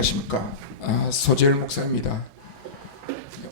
안녕하십니까. 서재열 목사입니다.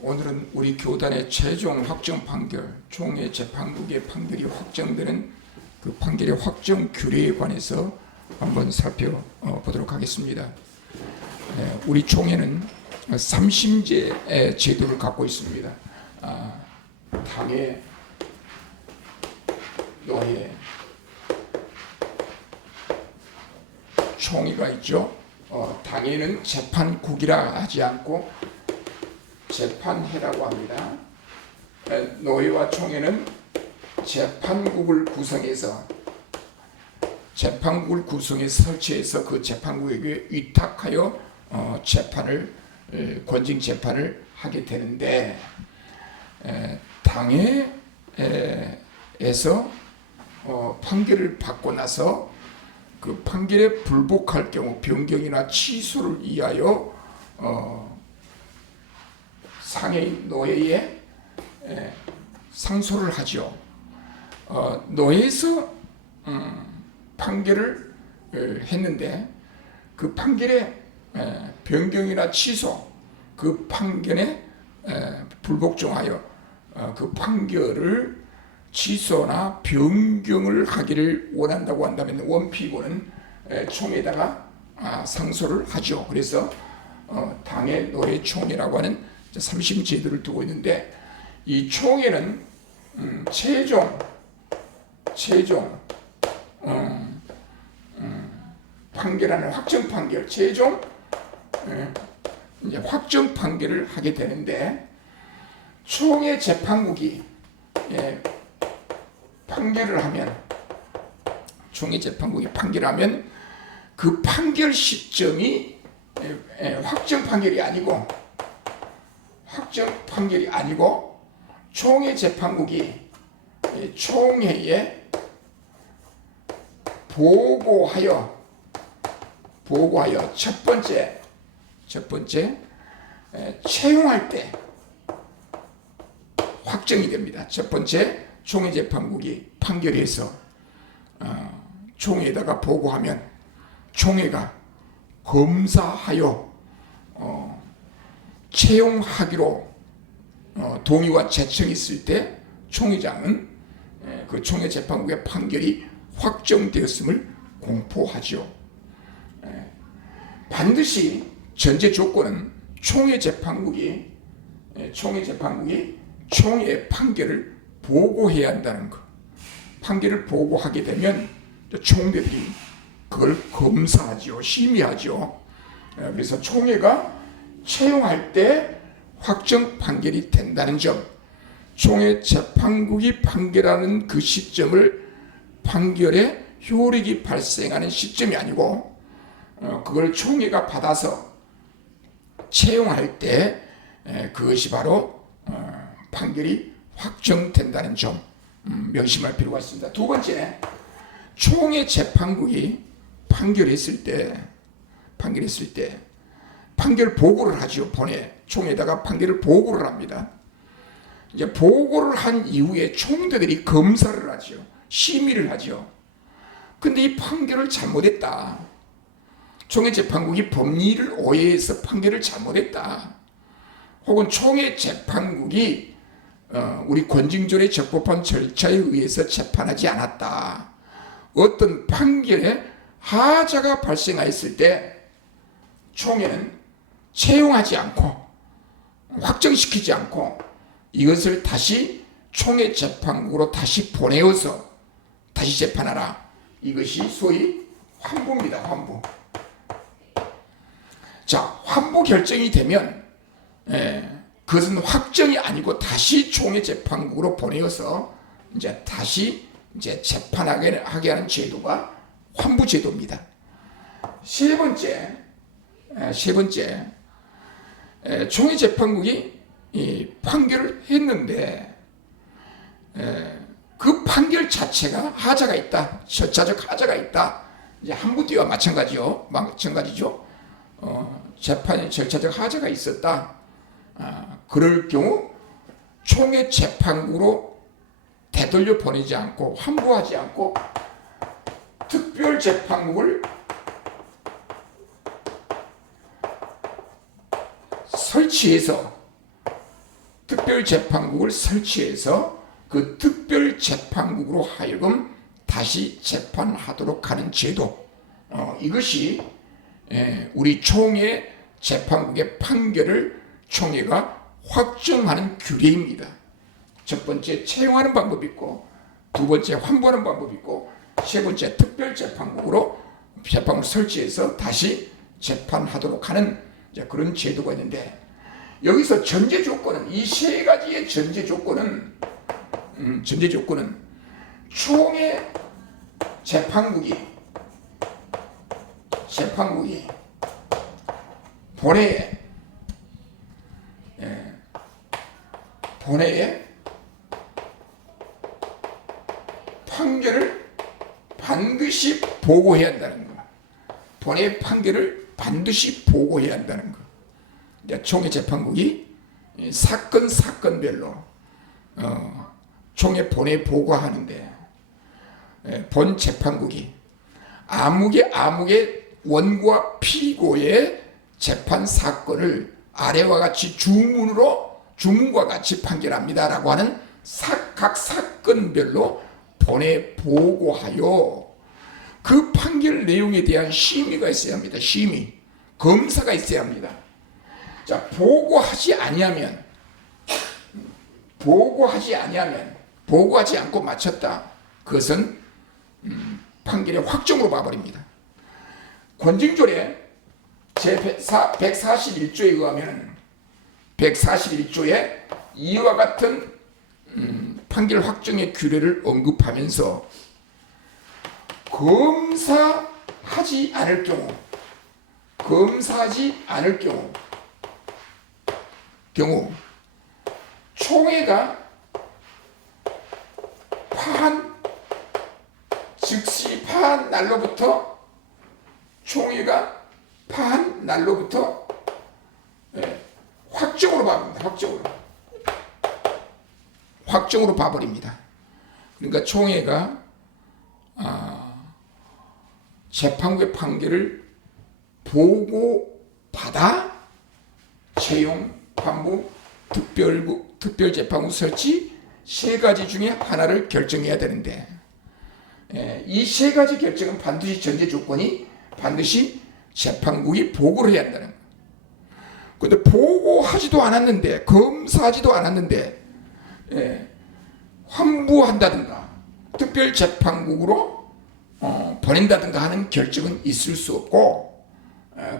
오늘은 우리 교단의 최종 확정 판결, 총회 재판국의 판결이 확정되는 그 판결의 확정 규례에 관해서 한번 살펴보도록 하겠습니다. 우리 총회는 3심제 제도를 갖고 있습니다. 당회, 노회, 총회가 있죠. 당회는 재판국이라 하지 않고 재판회라고 합니다. 노회와 총회는 재판국을 구성해서 설치해서 그 재판국에게 위탁하여 권징 재판을 하게 되는데, 당회에서 판결을 받고 나서 그 판결에 불복할 경우 변경이나 취소를 위하여 상해인 노회에 상소를 하죠. 노회에서 판결을 했는데 그 판결의 변경이나 취소, 그 판결에 불복종하여 그 판결을 취소나 변경을 하기를 원한다고 한다면 원피고는 총회에다가 상소를 하죠. 그래서 당회, 노회, 총회라고 하는 3심 제도를 두고 있는데, 이 총회는 최종 판결하는 확정 판결, 최종 이제 확정 판결을 하게 되는데, 총회 재판국이 판결을 하면, 총회 재판국이 판결하면 그 판결 시점이 확정 판결이 아니고 총회 재판국이 총회에 보고하여 첫 번째 채용할 때 확정이 됩니다. 첫 번째 총회 재판국이 판결해서 총회에다가 보고하면 총회가 검사하여 채용하기로 동의와 제청이 있을 때 총회장은 그 총회 재판국의 판결이 확정되었음을 공포하죠. 반드시 전제 조건은 총회 재판국이 총회의 판결을 보고해야 한다는 것. 판결을 보고하게 되면 총대들이 그걸 검사하죠. 심의하죠. 그래서 총회가 채용할 때 확정 판결이 된다는 점, 총회 재판국이 판결하는 그 시점을 판결의 효력이 발생하는 시점이 아니고 그걸 총회가 받아서 채용할 때 그것이 바로 판결이 확정된다는 점 명심할 필요가 있습니다. 두 번째, 총회 재판국이 판결했을 때 판결 보고를 하죠. 총회에다가 판결을 보고를 합니다. 이제 보고를 한 이후에 총대들이 검사를 하죠. 심의를 하죠. 근데 이 판결을 잘못했다. 총회 재판국이 법리를 오해해서 판결을 잘못했다. 혹은 총회 재판국이 우리 권징절에 적법한 절차에 의해서 재판하지 않았다. 어떤 판결에 하자가 발생하였을 때 총회는 채용하지 않고 확정시키지 않고 이것을 다시 총회 재판국으로 다시 보내어서 다시 재판하라. 이것이 소위 환부입니다. 환부. 자, 환부 결정이 되면 그것은 확정이 아니고 다시 총회 재판국으로 보내어서 다시 재판하게 하는 제도가 환부 제도입니다. 세 번째, 총회 재판국이 판결을 했는데 그 판결 자체가 하자가 있다. 절차적 하자가 있다. 이제 한부뒤와 마찬가지죠. 재판에 절차적 하자가 있었다. 그럴 경우 총회 재판국으로 되돌려 보내지 않고 환부하지 않고 특별재판국을 설치해서 특별재판국을 설치해서 그 특별재판국으로 하여금 다시 재판하도록 하는 제도, 이것이 우리 총회 재판국의 판결을 총회가 확정하는 규례입니다. 첫 번째 채용하는 방법이 있고, 두 번째 환부하는 방법이 있고, 세 번째 특별재판국으로 재판국을 설치해서 다시 재판하도록 하는 그런 제도가 있는데, 여기서 전제 조건은, 이 세 가지의 전제 조건은 총회 재판국이 본회에 판결을 반드시 보고해야 한다는 거. 본회의 판결을 반드시 보고해야 한다는 거. 총회 재판국이 사건별로 총회 본회에 보고하는데, 본 재판국이 아무개 원고와 피고의 재판 사건을 아래와 같이 주문과 같이 판결합니다라고 하는 각 사건별로 본회에 보고하여 그 판결 내용에 대한 심의가 있어야 합니다. 심의, 검사가 있어야 합니다. 자, 보고하지 않고 마쳤다. 그것은 판결의 확정으로 봐버립니다. 권징조례 제141조에 의하면 141조에 이와 같은 판결 확정의 규례를 언급하면서 검사하지 않을 경우 총회가 즉시 파한 날로부터 확정으로 봐버립니다. 그러니까 총회가 재판국의 판결을 보고받아 채용, 환부, 특별재판국 설치 세 가지 중에 하나를 결정해야 되는데, 이 세 가지 결정은 반드시 전제 조건이 반드시 재판국이 보고를 해야 한다는 거예요. 그런데 보고하지도 않았는데, 검사하지도 않았는데 환부한다든가 특별재판국으로 보낸다든가 하는 결정은 있을 수 없고,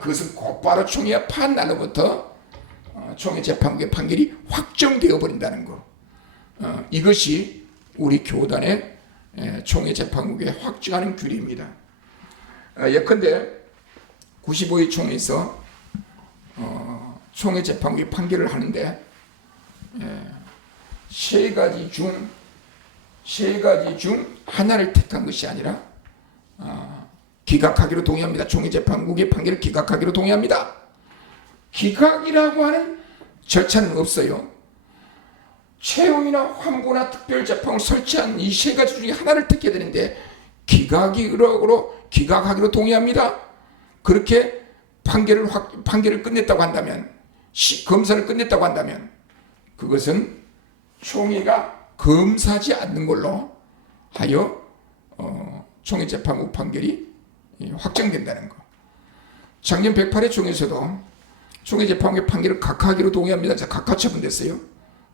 그것은 곧바로 총회가 파한 날로부터 총회 재판국의 판결이 확정되어 버린다는 것. 이것이 우리 교단의 총회 재판국에 확정하는 규례입니다. 예컨대 95회 총회에서 총회 재판국이 판결을 하는데, 세 가지 중 하나를 택한 것이 아니라 기각하기로 동의합니다. 총회 재판국의 판결을 기각하기로 동의합니다. 기각이라고 하는 절차는 없어요. 채용이나 환부나 특별재판을 설치한 이 세 가지 중에 하나를 택해야 되는데, 기각하기로 동의합니다. 그렇게 판결을 끝냈다고 한다면, 검사를 끝냈다고 한다면, 그것은 총회가 검사하지 않는 걸로 하여 총회 재판국 판결이 확정된다는 것. 작년 108회 총회에서도 총회 재판국의 판결을 각하하기로 동의합니다. 자, 각하 처분됐어요.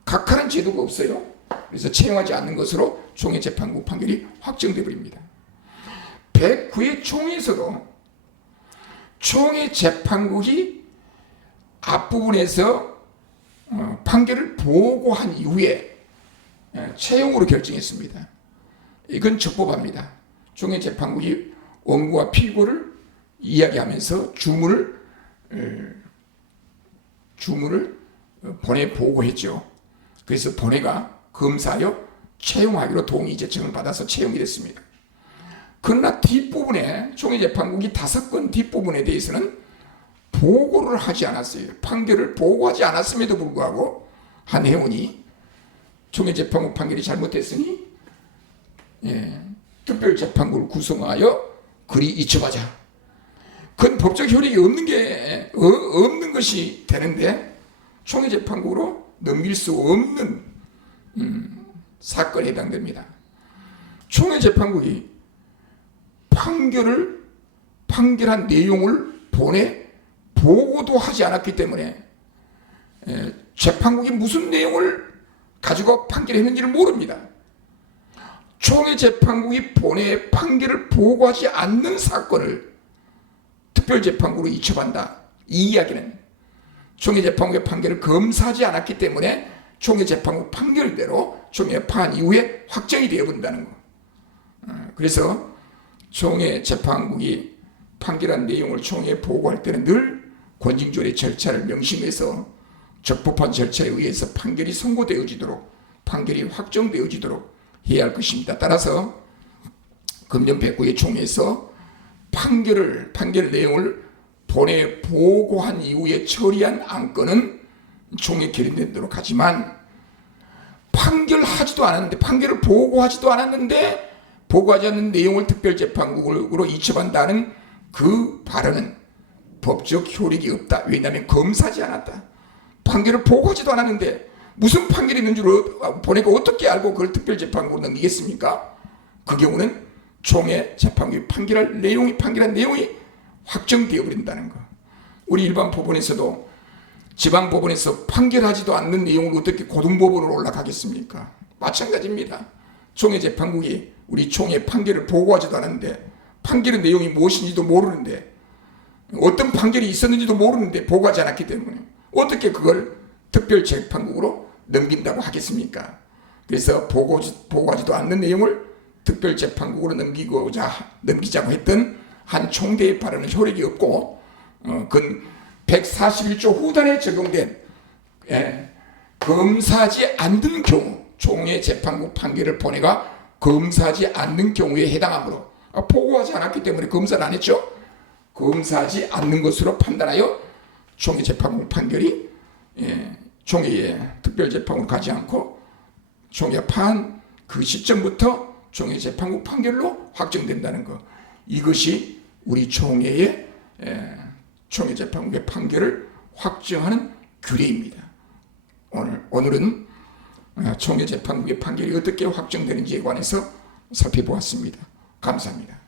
각하는 제도가 없어요. 그래서 채용하지 않는 것으로 총회 재판국 판결이 확정돼 버립니다. 109회 총회에서도 총회 재판국이 앞부분에서 판결을 보고한 이후에 채용으로 결정했습니다. 이건 적법합니다. 총회 재판국이 원고와 피고를 이야기하면서 주문을 본회에 보고했죠. 그래서 본회가 검사하여 채용하기로 동의 제청을 받아서 채용이 됐습니다. 그러나 뒷부분에 총회 재판국이 5건 뒷부분에 대해서는 보고를 하지 않았어요. 판결을 보고하지 않았음에도 불구하고 한 회원이 총회 재판국 판결이 잘못됐으니 특별재판국을 구성하여 그리 이첩하자. 그건 법적 효력이 없는 것이 되는데, 총회재판국으로 넘길 수 없는 사건에 해당됩니다. 총회재판국이 판결한 내용을 보내 보고도 하지 않았기 때문에 재판국이 무슨 내용을 가지고 판결했는지를 모릅니다. 총회재판국이 보내 판결을 보고하지 않는 사건을 특별재판국으로 이첩한다. 이 이야기는 총회재판국의 판결을 검사하지 않았기 때문에 총회재판국 판결대로 총회 파한 이후에 확정이 되어버린다는 거. 그래서 총회재판국이 판결한 내용을 총회에 보고할 때는 늘 권징조례 절차를 명심해서 적법한 절차에 의해서 판결이 선고되어지도록, 판결이 확정되어지도록 해야 할 것입니다. 따라서 금년 109회 총회에서 판결 내용을 본회의에 보고한 이후에 처리한 안건은 총회 결의되도록 하지만, 판결하지도 않았는데, 판결을 보고하지도 않았는데 보고하지 않는 내용을 특별재판국으로 이첩한다는 그 발언은 법적 효력이 없다. 왜냐하면 검사하지 않았다. 판결을 보고하지도 않았는데 무슨 판결이 있는 줄 보니까 어떻게 알고 그걸 특별재판국으로 넘기겠습니까? 그 경우는 총회 재판국이 판결한 내용이 확정되어 버린다는 거. 우리 일반 법원에서도 지방법원에서 판결하지도 않는 내용을 어떻게 고등법원으로 올라가겠습니까? 마찬가지입니다. 총회 재판국이 우리 총회 판결을 보고하지도 않았는데, 판결의 내용이 무엇인지도 모르는데, 어떤 판결이 있었는지도 모르는데 보고하지 않았기 때문에 어떻게 그걸 특별재판국으로 넘긴다고 하겠습니까? 그래서 보고하지도 않는 내용을 특별재판국으로 넘기자고 했던 한 총대의 발언은 효력이 없고, 그건 141조 후단에 적용된 검사하지 않는 경우, 총회 재판국 판결을 본회가 검사하지 않는 경우에 해당하므로, 보고하지 않았기 때문에 검사를 안 했죠. 검사하지 않는 것으로 판단하여 총회 재판국 판결이 총회에 특별재판국으로 가지 않고 총회가 파한 그 시점부터 총회 재판국 판결로 확정된다는 것. 이것이 우리 총회의 총회 재판국의 판결을 확정하는 규례입니다. 오늘은 총회 재판국의 판결이 어떻게 확정되는지에 관해서 살펴보았습니다. 감사합니다.